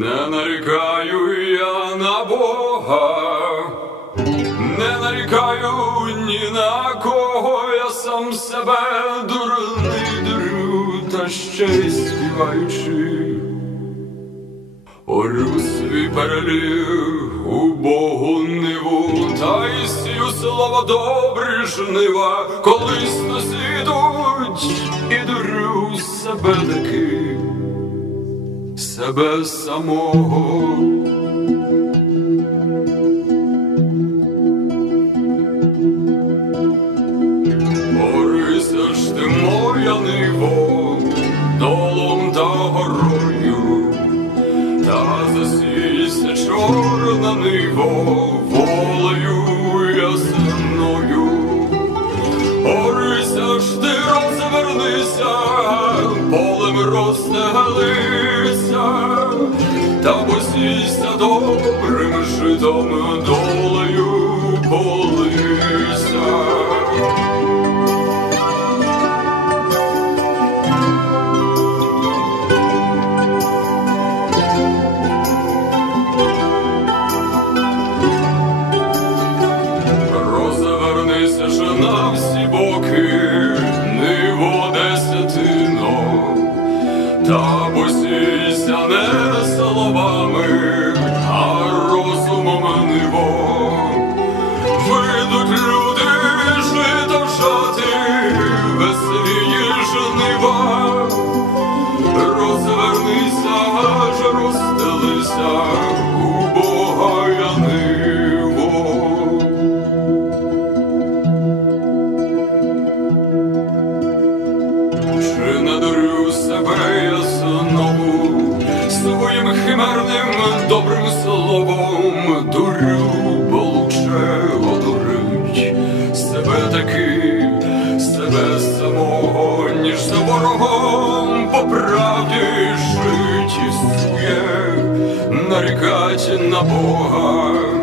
Не нарікаю я на Бога, не нарікаю ні на кого, я сам себе дурний дурю, та ще й співаючи. Орю свій переліг у Богу ниву, та й сію слово добрі жнива, колись насідуть і дурю себе таки, себе самого. Борися ж ти моя ниво, долом та горою, та засійся чорна ниво, Борися ж ти розвернися, полем розстелися, та посійся добрим житом долею полися. Всі боки, ниво десятино, та посійся не словами, а розумом ниво. Вийдуть люди жито жати, веселі жнива. Розвернися, аж розстелися словом дурю, бо лучше одурить себе таки, себе самого, ніж за ворогом по правді жить і сує, нарікать на Бога.